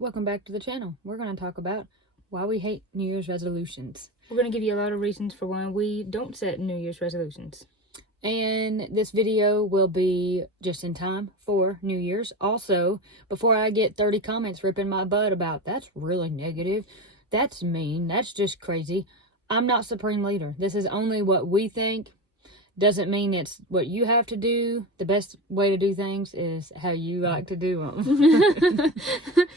Welcome back to the channel. We're going to talk about why we hate New Year's resolutions. We're going to give you a lot of reasons for why we don't set New Year's resolutions. And this video will be just in time for New Year's. Also, before I get 30 comments ripping my butt about, that's really negative, that's mean, that's just crazy, I'm not Supreme Leader. This is only what we think. Doesn't mean it's what you have to do. The best way to do things is how you like to do them.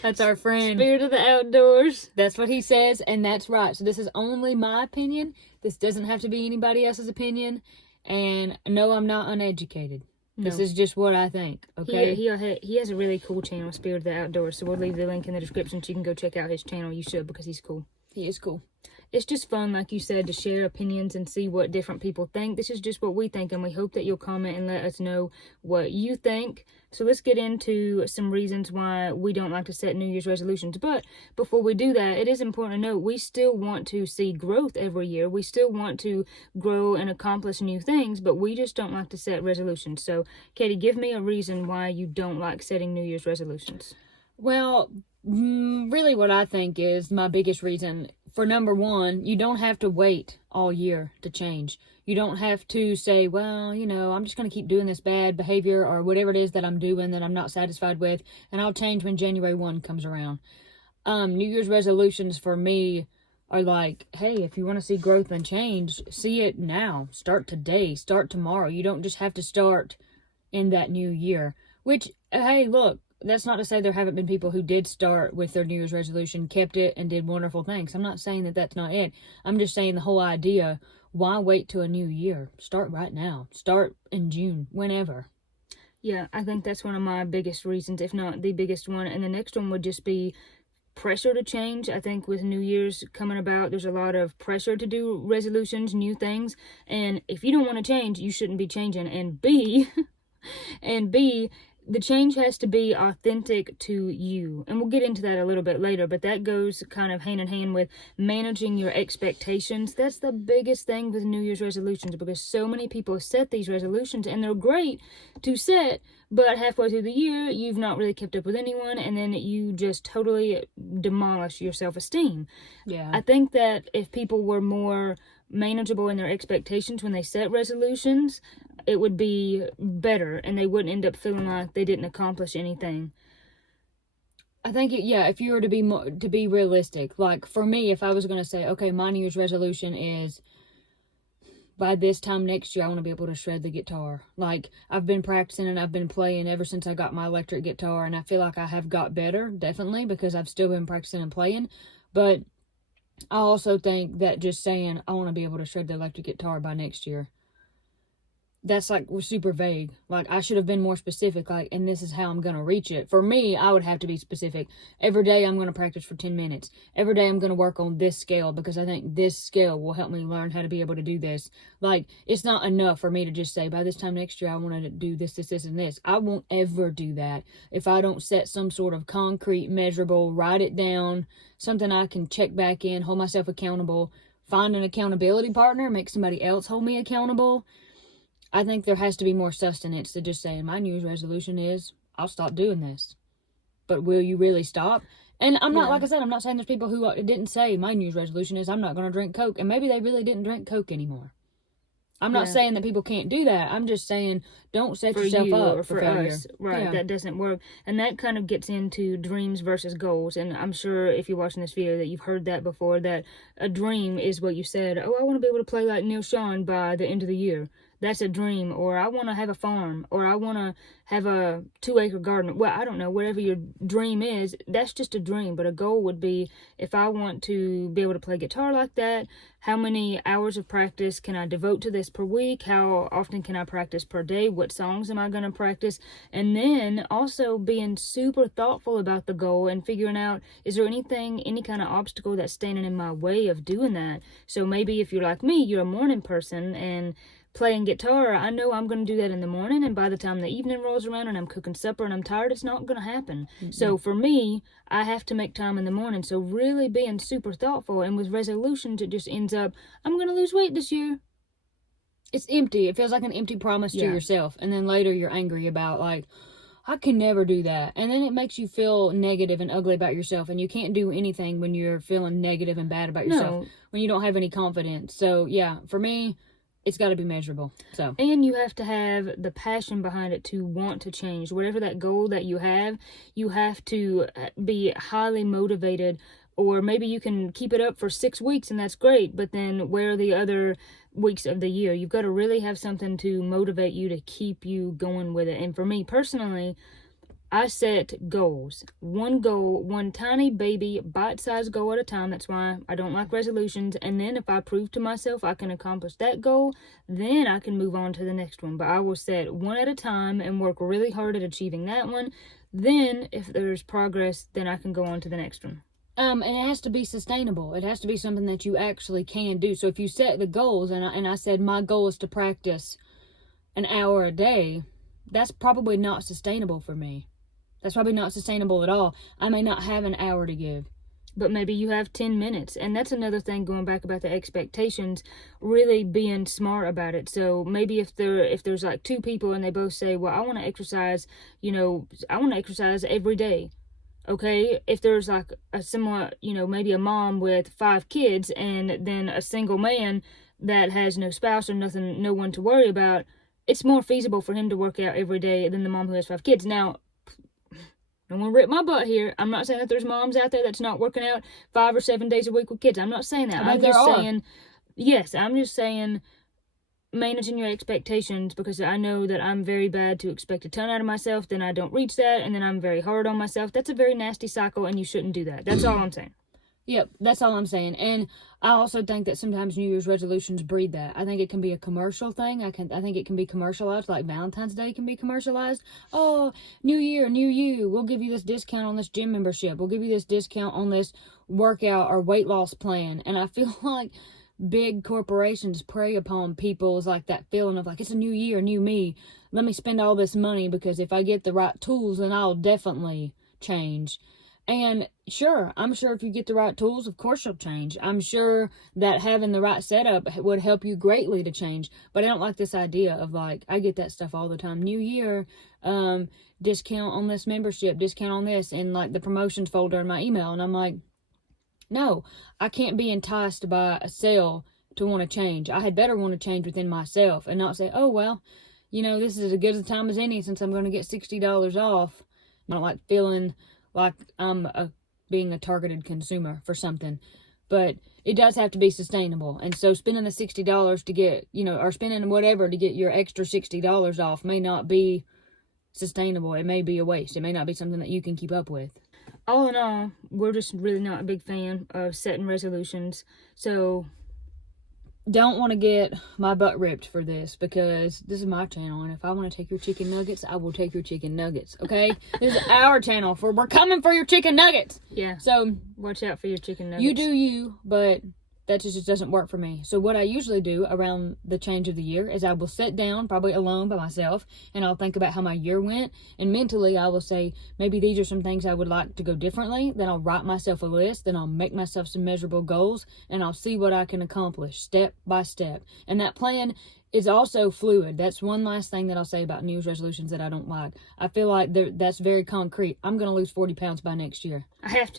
That's our friend. Spirit of the outdoors. That's what he says, and that's right. So this is only my opinion. This doesn't have to be anybody else's opinion. And no, I'm not uneducated. No. This is just what I think, okay? He has a really cool channel, Spirit of the Outdoors, so we'll leave the link in the description so you can go check out his channel. You should, because he's cool. He is cool. It's just fun, like you said, to share opinions and see what different people think. This is just what we think, and we hope that you'll comment and let us know what you think. So let's get into some reasons why we don't like to set New Year's resolutions. But before we do that, it is important to note we still want to see growth every year. We still want to grow and accomplish new things, but we just don't like to set resolutions. So, Katie, give me a reason why you don't like setting New Year's resolutions. Well, really what I think is my biggest reason. For number one, you don't have to wait all year to change. You don't have to say, well, you know, I'm just going to keep doing this bad behavior or whatever it is that I'm doing that I'm not satisfied with, and I'll change when January 1 comes around. New Year's resolutions for me are like, hey, if you want to see growth and change, see it now. Start today. Start tomorrow. You don't just have to start in that new year. Which, hey, look, that's not to say there haven't been people who did start with their New Year's resolution, kept it, and did wonderful things. I'm not saying that that's not it. I'm just saying the whole idea, why wait till a new year? Start right now. Start in June, whenever. Yeah, I think that's one of my biggest reasons, if not the biggest one. And the next one would just be pressure to change. I think with New Year's coming about, there's a lot of pressure to do resolutions, new things. And if you don't want to change, you shouldn't be changing. And B, the change has to be authentic to you. And we'll get into that a little bit later, but that goes kind of hand in hand with managing your expectations. That's the biggest thing with New Year's resolutions, because so many people set these resolutions and they're great to set, but halfway through the year, you've not really kept up with anyone, and then you just totally demolish your self-esteem. Yeah. I think that if people were more manageable in their expectations when they set resolutions, it would be better, and they wouldn't end up feeling like they didn't accomplish anything. I think, if you were to be realistic, like for me, if I was going to say, okay, my New Year's resolution is by this time next year, I want to be able to shred the guitar. Like, I've been practicing and I've been playing ever since I got my electric guitar, and I feel like I have got better, definitely, because I've still been practicing and playing. But I also think that just saying, I want to be able to shred the electric guitar by next year, that's like super vague. Like, I should have been more specific, like, and this is how I'm going to reach it. For me, I would have to be specific. Every day I'm going to practice for 10 minutes. Every day I'm going to work on this scale, because I think this scale will help me learn how to be able to do this. Like, it's not enough for me to just say, by this time next year, I want to do this, this, this, and this. I won't ever do that if I don't set some sort of concrete, measurable, write it down, something I can check back in, hold myself accountable, find an accountability partner, make somebody else hold me accountable. I think there has to be more sustenance to just saying, my New Year's resolution is, I'll stop doing this. But will you really stop? And I'm not, like I said, I'm not saying there's people who didn't say, my New Year's resolution is, I'm not going to drink Coke. And maybe they really didn't drink Coke anymore. I'm not saying that people can't do that. I'm just saying, don't set yourself up for failure. Us. Right, that doesn't work. And that kind of gets into dreams versus goals. And I'm sure if you're watching this video that you've heard that before, that a dream is what you said, oh, I want to be able to play like Neil Sean by the end of the year. That's a dream. Or I want to have a farm, or I want to have a 2-acre garden. Well, I don't know, whatever your dream is, that's just a dream. But a goal would be, if I want to be able to play guitar like that, how many hours of practice can I devote to this per week? How often can I practice per day? What songs am I going to practice? And then also being super thoughtful about the goal and figuring out, is there any kind of obstacle that's standing in my way of doing that? So maybe if you're like me, you're a morning person, and playing guitar, I know I'm going to do that in the morning, and by the time the evening rolls around and I'm cooking supper and I'm tired, it's not going to happen. Mm-hmm. So for me, I have to make time in the morning. So really being super thoughtful, and with resolutions, it just ends up, I'm going to lose weight this year. It's empty. It feels like an empty promise to yourself. And then later you're angry about, like, I can never do that. And then it makes you feel negative and ugly about yourself. And you can't do anything when you're feeling negative and bad about yourself, when you don't have any confidence. So, yeah, for me, it's got to be measurable. So, and you have to have the passion behind it to want to change. Whatever that goal that you have to be highly motivated. Or maybe you can keep it up for 6 weeks and that's great, but then where are the other weeks of the year? You've got to really have something to motivate you to keep you going with it. And for me personally, I set goals. One goal, one tiny baby bite-sized goal at a time. That's why I don't like resolutions. And then if I prove to myself I can accomplish that goal, then I can move on to the next one. But I will set one at a time and work really hard at achieving that one. Then if there's progress, then I can go on to the next one. And it has to be sustainable. It has to be something that you actually can do. So if you set the goals, and I said my goal is to practice an hour a day, that's probably not sustainable for me. That's probably not sustainable at all. I may not have an hour to give. But maybe you have 10 minutes. And that's another thing, going back about the expectations, really being smart about it. So maybe if there's like 2 people and they both say, well, I want to exercise, I want to exercise every day. Okay, if there's like a similar, maybe a mom with 5 kids and then a single man that has no spouse or nothing, no one to worry about, it's more feasible for him to work out every day than the mom who has 5 kids. Now, don't want to rip my butt here. I'm not saying that there's moms out there that's not working out 5 or 7 days a week with kids. I'm not saying that. I'm just saying, yes, I'm just saying managing your expectations, because I know that I'm very bad to expect a ton out of myself, then I don't reach that, and then I'm very hard on myself. That's a very nasty cycle, and you shouldn't do that. That's all I'm saying. Yep, that's all I'm saying. And I also think that sometimes New Year's resolutions breed that. I think it can be a commercial thing. I think it can be commercialized, like Valentine's Day can be commercialized. Oh, New Year, new you. We'll give you this discount on this gym membership. We'll give you this discount on this workout or weight loss plan. And I feel like big corporations prey upon people's like that feeling of like, it's a new year, new me. Let me spend all this money because if I get the right tools, then I'll definitely change. And sure, I'm sure if you get the right tools, of course you'll change. I'm sure that having the right setup would help you greatly to change. But I don't like this idea of like, I get that stuff all the time. New year, discount on this membership, discount on this, and like the promotions folder in my email. And I'm like, no, I can't be enticed by a sale to want to change. I had better want to change within myself and not say, oh, well, this is as good a time as any since I'm going to get $60 off. I don't like feeling like I'm being a targeted consumer for something. But it does have to be sustainable. And so spending the $60 to get, or spending whatever to get your extra $60 off may not be sustainable. It may be a waste. It may not be something that you can keep up with. All in all, we're just really not a big fan of setting resolutions. So don't want to get my butt ripped for this, because this is my channel, and if I want to take your chicken nuggets, I will take your chicken nuggets, okay? This is our channel. We're coming for your chicken nuggets. Yeah. So watch out for your chicken nuggets. You do you, but that just doesn't work for me. So what I usually do around the change of the year is I will sit down, probably alone by myself, and I'll think about how my year went. And mentally, I will say, maybe these are some things I would like to go differently. Then I'll write myself a list. Then I'll make myself some measurable goals, and I'll see what I can accomplish step by step. And that plan is also fluid. That's one last thing that I'll say about New Year's resolutions that I don't like. I feel like that's very concrete. I'm going to lose 40 pounds by next year. I have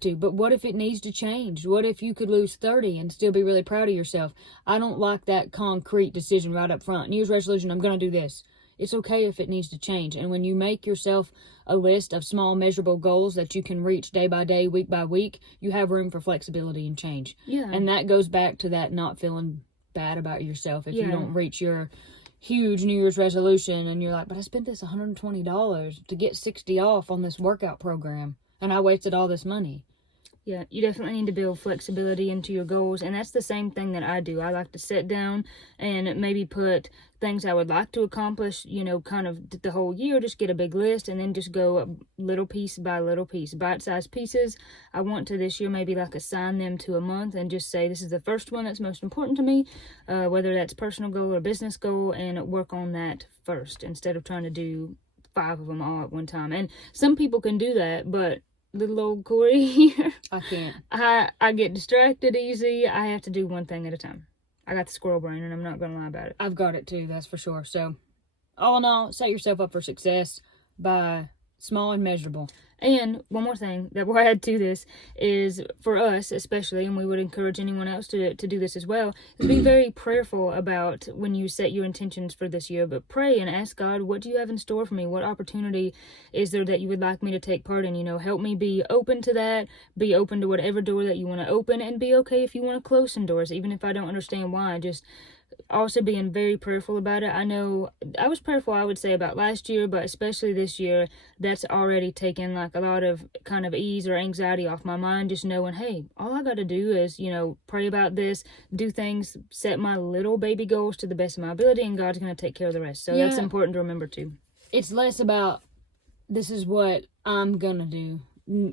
to. But what if it needs to change? What if you could lose 30 and still be really proud of yourself? I don't like that concrete decision right up front. New Year's resolution, I'm going to do this. It's okay if it needs to change. And when you make yourself a list of small measurable goals that you can reach day by day, week by week, you have room for flexibility and change. Yeah. And that goes back to that not feeling bad about yourself if you don't reach your huge New Year's resolution and you're like, but I spent this $120 to get 60 off on this workout program and I wasted all this money. Yeah, you definitely need to build flexibility into your goals, and that's the same thing that I do. I like to sit down and maybe put things I would like to accomplish, kind of the whole year, just get a big list and then just go little piece by little piece, bite-sized pieces. I want to this year maybe like assign them to a month and just say this is the first one that's most important to me, whether that's personal goal or business goal, and work on that first instead of trying to do 5 of them all at one time. And some people can do that, but little old Corey here, I can't. I get distracted easy. I have to do one thing at a time. I got the squirrel brain, and I'm not going to lie about it. I've got it too, that's for sure. So, all in all, set yourself up for success. by small and measurable. And one more thing that we'll add to this is, for us especially, and we would encourage anyone else to do this as well, is be very prayerful about when you set your intentions for this year. But pray and ask God, what do you have in store for me? What opportunity is there that you would like me to take part in? Help me be open to that, be open to whatever door that you want to open, and be okay if you want to close some doors, even if I don't understand why. Just also being very prayerful about it. I know I was prayerful, I would say, about last year, but especially this year, that's already taken like a lot of kind of ease or anxiety off my mind, just knowing, hey, all I got to do is, pray about this, do things, set my little baby goals to the best of my ability, and God's going to take care of the rest. So that's important to remember too. It's less about, this is what I'm going to do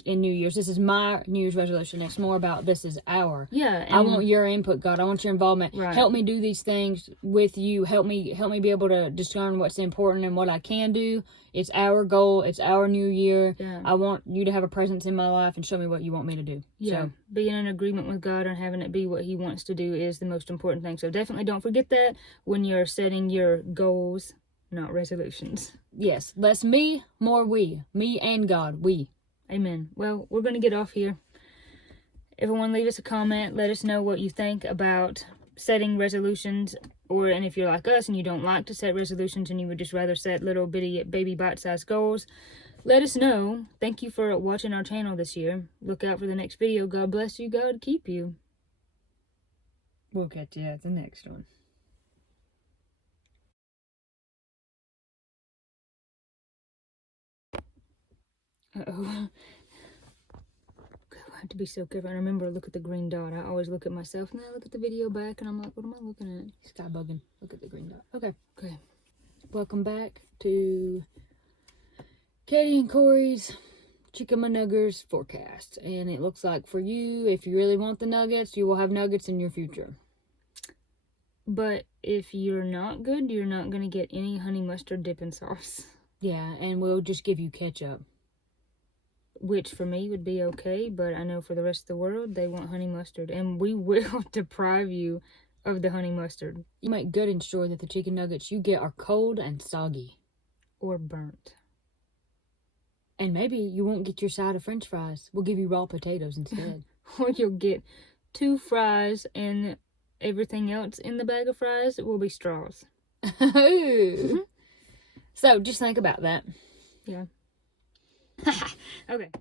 in New Year's. This is my New Year's resolution. It's more about, this is our. Yeah. I want your input, God. I want your involvement. Right. Help me do these things with you. Help me be able to discern what's important and what I can do. It's our goal. It's our new year. Yeah. I want you to have a presence in my life and show me what you want me to do. Yeah. So, being in agreement with God and having it be what He wants to do is the most important thing. So definitely don't forget that when you're setting your goals, not resolutions. Yes. Less me, more we. Me and God. We. Amen. Well, we're going to get off here. Everyone, leave us a comment. Let us know what you think about setting resolutions, and if you're like us and you don't like to set resolutions and you would just rather set little bitty baby bite-sized goals, let us know. Thank you for watching our channel this year. Look out for the next video. God bless you. God keep you. We'll catch you at the next one. Uh-oh. I have to be so careful. And remember, look at the green dot. I always look at myself and then I look at the video back and I'm like, what am I looking at? Sky bugging. Look at the green dot. Okay. Okay. Welcome back to Katie and Corey's Chicken McNuggets forecast. And it looks like for you, if you really want the nuggets, you will have nuggets in your future. But if you're not good, you're not going to get any honey mustard dipping sauce. Yeah, and we'll just give you ketchup. Which for me would be okay, but I know for the rest of the world, they want honey mustard. And we will deprive you of the honey mustard. You make good and sure that the chicken nuggets you get are cold and soggy. Or burnt. And maybe you won't get your side of french fries. We'll give you raw potatoes instead. Or you'll get 2 fries and everything else in the bag of fries will be straws. So just think about that. Yeah. Okay.